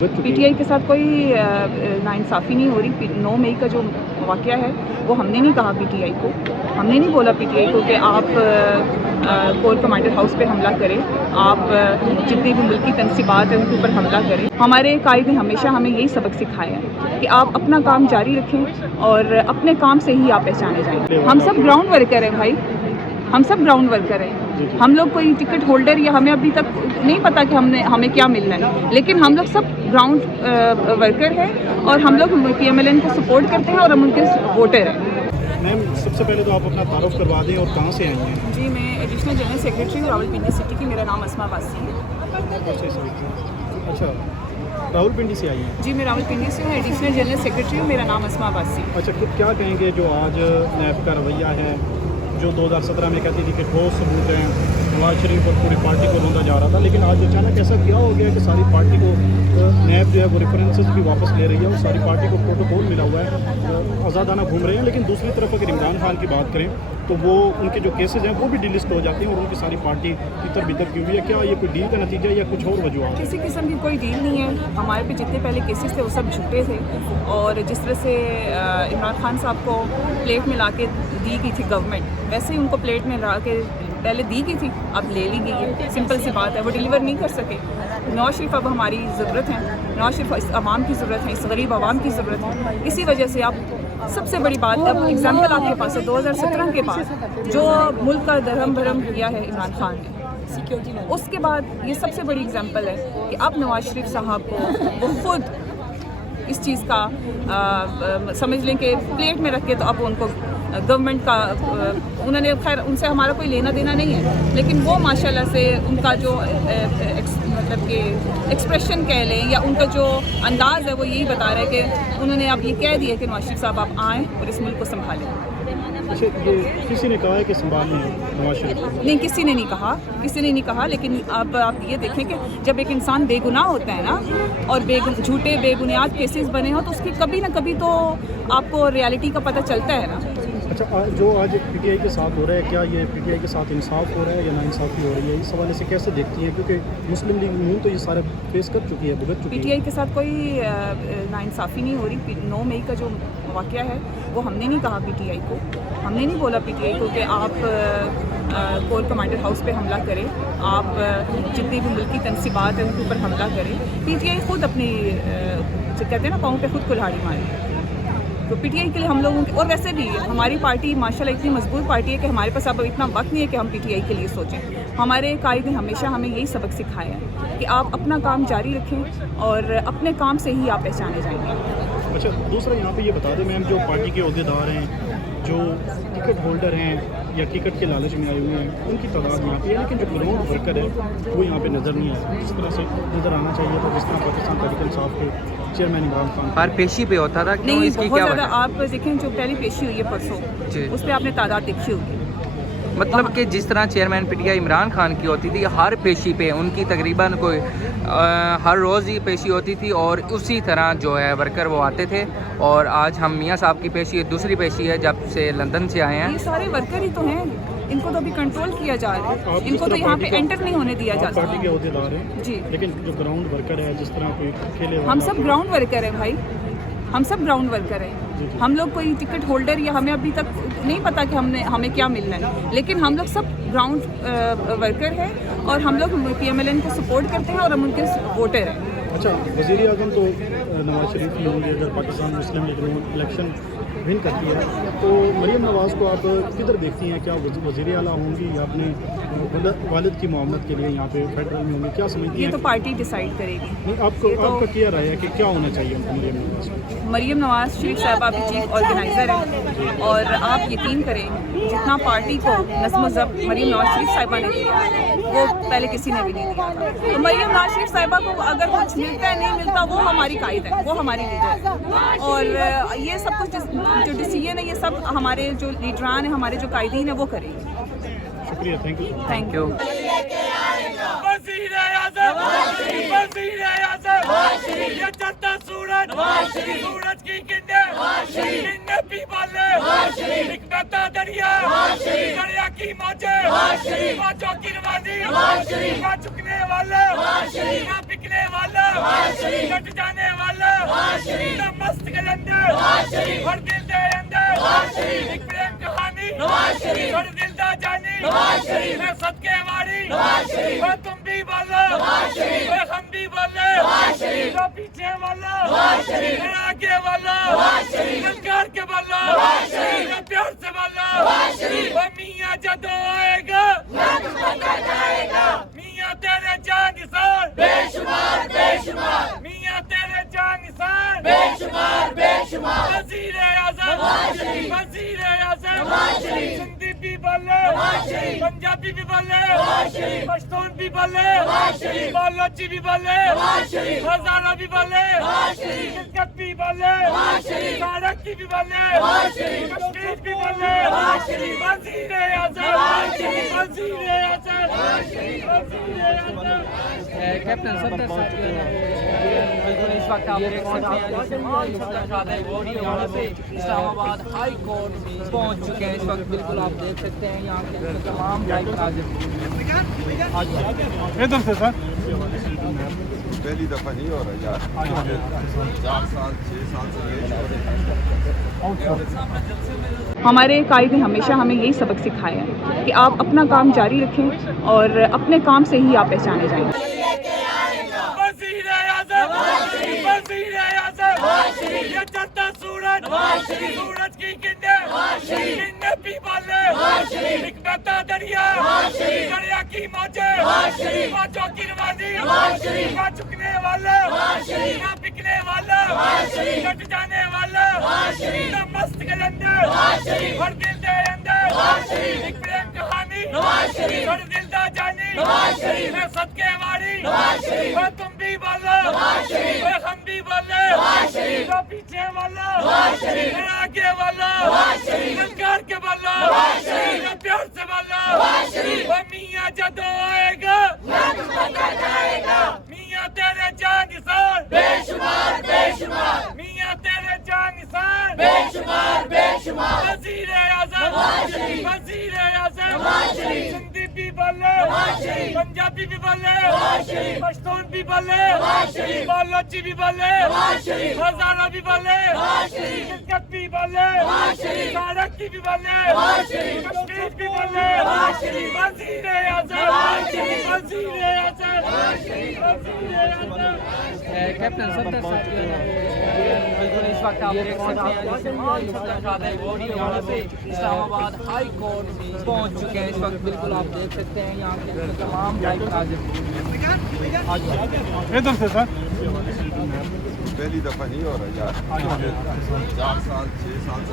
PTI के साथ कोई नाइंसाफ़ी नहीं हो रही। 9 मई का जो वाक़या है वो हमने नहीं कहा पीटीआई को, हमने नहीं बोला पीटीआई को कि आप कोर कमांडर हाउस पे हमला करें, आप जितनी भी मुल्की तनसीबात हैं उनके ऊपर हमला करें। हमारे कायद ने हमेशा हमें यही सबक सिखाया है कि आप अपना काम जारी रखें और अपने काम से ही आप पहचाने जाएंगे। हम सब ग्राउंड वर्कर हैं भाई, हम सब ग्राउंड वर्कर हैं। हम लोग कोई टिकट होल्डर या हमें अभी तक नहीं पता कि हमें क्या मिलना है, लेकिन हम लोग सब ग्राउंड वर्कर हैं और हम लोग पीएमएलएन को सपोर्ट करते हैं और हम उनके वोटर हैं। मैम, सबसे पहले तो आप अपना तारुफ करवा दें और कहाँ से आई हैं? जी, मैं एडिशनल जनरल सेक्रेटरी हूँ रावलपिंडी सिटी की। मेरा नाम अस्मा वासी है। अच्छा, रावलपिंडी से आई हैं? जी, मैं रावलपिंडी से हूँ, एडिशनल जनरल सेक्रेटरी हूँ। मेरा नाम अस्मा वासी। अच्छा, तो क्या कहेंगे जो आज नैब का रवैया है, जो 2017 में कहती थी कि ठोस सबूत हैं, नवाज शरीफ और पूरी पार्टी को रोंदा जा रहा था, लेकिन आज अचानक ऐसा क्या हो गया कि सारी पार्टी को नैब जो है वो रेफरेंसेस भी वापस ले रही है और सारी पार्टी को प्रोटोकॉल मिला हुआ है, आज़ादाना घूम रहे हैं। लेकिन दूसरी तरफ अगर इमरान खान की बात करें तो वो उनके जो केसेस हैं वो भी डिलिस्ट हो जाते हैं और उनकी सारी पार्टी इधर बितर की हुई है। क्या ये कोई डील का नतीजा है या कुछ और वजह? किसी किस्म की कोई डील नहीं है। हमारे पे जितने पहले केसेस थे वो सब झूठे थे और जिस तरह से इमरान खान साहब को प्लेट में ला के दी गई थी गवर्नमेंट, वैसे ही उनको प्लेट में ला के पहले दी गई थी, अब ले ली गई है। सिंपल सी बात है, वो डिलीवर नहीं कर सके। नवाज शरीफ अब हमारी ज़रूरत है, नवाज शरीफ इस आवाम की ज़रूरत है, इस गरीब आवाम की ज़रूरत है। इसी वजह से अब सबसे बड़ी बात, अब एग्जाम्पल आपके पास है 2017 के बाद जो मुल्क का दरहम भरम किया है इमरान खान ने, उसके बाद ये सबसे बड़ी एग्जाम्पल है कि अब नवाज शरीफ साहब को वो खुद इस चीज़ का समझ लें कि प्लेट में रख के, तो अब उनको गवर्नमेंट का उन्होंने, खैर उनसे हमारा कोई लेना देना नहीं है, लेकिन वो माशाल्लाह से उनका जो मतलब कि एक्सप्रेशन कह लें या उनका जो अंदाज़ है वो यही बता रहा है कि उन्होंने अब ये कह दिया कि नवाज शरीफ साहब आप आएँ और इस मुल्क को संभालें। अच्छा, ये किसी ने कहा है कि संभालने नवाज शरीफ को? नहीं, किसी ने नहीं कहा, किसी ने नहीं कहा। लेकिन अब आप ये देखें कि जब एक इंसान बेगुनाह होता है ना और झूठे बेबुनियाद केसेस बने हो तो उसकी कभी ना कभी तो आपको रियलिटी का पता चलता है ना। अच्छा, जो आज पीटीआई के साथ हो रहा है, क्या ये पीटीआई के साथ इंसाफ हो रहा है या नाइंसाफ़ी हो रही है? इस हवाले से कैसे देखती हैं, क्योंकि मुस्लिम लीग नून तो ये सारा फेस कर चुकी है, भुगत चुकी है। पीटीआई के साथ कोई नाइंसाफ़ी नहीं हो रही। 9 मई का जो वाक़या है वो हमने नहीं कहा पीटीआई को, हमने नहीं बोला पीटीआई को कि आप कोर कमांडर हाउस पे हमला करें, आप जितनी भी मुल्की तनसीबात हैं उनके ऊपर हमला करें। पीटीआई खुद अपनी जो कहते हैं ना पाँव पे खुद कुल्हाड़ी मारे। तो पीटीआई के लिए हम लोगों की, और वैसे भी हमारी पार्टी माशाल्लाह इतनी मजबूत पार्टी है कि हमारे पास अब इतना वक्त नहीं है कि हम पीटीआई के लिए सोचें। हमारे कायद ने हमेशा हमें यही सबक सिखाया है कि आप अपना काम जारी रखें और अपने काम से ही आप पहचाने जाएंगे। अच्छा, दूसरा यहाँ पे ये बता दें मैम, जो पार्टी के अहदेदार हैं, जो टिकट होल्डर हैं या टिकट के लालच में आए हुए हैं, उनकी तादाद यहाँ पे है, लेकिन जो ग्राउंड वर्कर है वो यहाँ पे नज़र नहीं आया जिस तरह से नज़र आना चाहिए था, जिस तरह पाकिस्तान तहरीक इंसाफ के चेयरमैन इमरान खान हर पेशी पे होता था। नहीं, बहुत ज़्यादा। आप देखें जो पहली पेशी हुई है परसों, उस पर आपने तादाद देखी होगी। मतलब कि जिस तरह चेयरमैन पीटीआई इमरान खान की होती थी, हर पेशी पे उनकी तकरीबन कोई हर रोज़ ही पेशी होती थी और उसी तरह जो है वर्कर वो आते थे। और आज हम मियाँ साहब की पेशी, दूसरी पेशी है जब से लंदन से आए हैं। ये सारे वर्कर ही तो हैं, इनको तो अभी कंट्रोल किया जा रहा है, इनको तो यहाँ पे एंटर नहीं होने दिया जाता। पार्टी के अहदेदार हैं जी, लेकिन जो ग्राउंड वर्कर है, जिस तरह कोई खेले, हम सब ग्राउंड वर्कर हैं भाई, हम सब ग्राउंड वर्कर हैं। हम लोग कोई टिकट होल्डर या हमें अभी तक नहीं पता कि हमें क्या मिलना है, लेकिन हम लोग सब ग्राउंड वर्कर हैं और हम लोग पीएमएलएन को सपोर्ट करते हैं और हम उनके वोटर हैं। अच्छा, वज़ीर आज़म तो नवाज शरीफ ही होंगे अगर पाकिस्तान मुस्लिम लीग नून इलेक्शन विन करती है, तो मरीम नवाज़ को आप किधर देखती हैं? क्या वज़ीर आला होंगी या अपने वालिद की मामलत के लिए यहाँ पे फेडरल में होंगी? क्या समझती हैं? ये तो पार्टी डिसाइड करेगी। आपका क्या राय है कि क्या होना चाहिए मरीम नवाज़? मरीम नवाज़ शरीफ साहबा अभी चीफ ऑर्गेनाइज़र हैं और आप यकीन करें जितना पार्टी को नज़्म ज़ब्त मरीम नवाज़ शरीफ साहिबा ने दिया वो पहले किसी ने भी नहीं दिया था। तो मरीम नवाज़ शरीफ साहिबा को अगर कुछ मिलता है नहीं मिलता, वो हमारी कायद है, वो हमारी लीडर है। और ये सब कुछ जो डिसीजन है ये सब हमारे जो लीडरान हैं, हमारे जो कायदीन हैं वो करेंगे। शुक्रिया, थैंक यू। Thank you. सूरज की किन्ने पी बाले, एक नता दरिया की माचों की नवाजी, चुकने वाले, बिकने वाला। کٹ جانے والا مست کلندر ہر دل دے اندر ایک پریم کہانی ہر دل دا جانی میں صدقے واری اور تم بھی بولو اور ہم بھی بولے جو پیچھے والا آگے والا ملکار کے بولو پیار سے بولو وہ میاں جدو آئے گا میاں تیرے جان نثار بے شمار میاں تیرے جان نثار بے شمار وزیر اعظم سندھی بھی بولے پنجابی بھی بولے پشتون بھی بولے بالوچی بھی بولے ہزارہ بھی بولے گلگت بھی بولے سارکی بھی بولے کشمیر بھی بولے وزیر اعظم کیپٹن ستر صاحب بالکل اس وقت آپ دیکھ سکتے ہیں اسلام آباد ہائی کورٹ پہنچ چکے ہیں اس وقت بالکل آپ دیکھ سکتے ہیں یہاں کے تمام بھائی ملازم ادھر سے سر پہلی دفعہ نہیں ہو رہا یار 4 سال 6 سال سے ہمارے قائد نے ہمیشہ ہمیں یہی سبق سکھایا ہے کہ آپ اپنا کام جاری رکھیں اور اپنے کام سے ہی آپ پہچانے جائیں. وزیر اعظم یہ چڑھتا سورج کی کنڈے بھی بالے ایک بہتا دریا کی موجوں کی روانی نہ چکنے والا نہ بکنے والا کٹ جانے والا نہ مست کلندر ہر دل دے اندر ایک پریم کہانی ہر دل دا جانی میں صدقے واری اور تم بھی بولو اور ہم بھی بولے جو پیچھے والا آگے والا ملکار کے بولو پیار سے بولو وہ میاں جدو آئے گا میاں تیرے جان نثار بے شمار میاں تیرے جان نثار بے شمار وزیر اعظم سندھی بھی بولے پنجابی بھی بولے پشتون بھی بولے بالوچی بھی بولے ہزارہ بھی بولے گلگت بھی بولے سارکی بھی بولے کشمیر بھی بولے وزیر اعظم کیپٹن ستر صاحب بالکل اس وقت آپ دیکھ سکتے ہیں اسلام آباد ہائی کورٹ پہنچ چکے ہیں اس وقت بالکل آپ دیکھ سکتے ہیں یہاں کے تمام بھائی ملازم ادھر سے سر پہلی دفعہ نہیں ہو رہا یار 4 سال 6 سال سے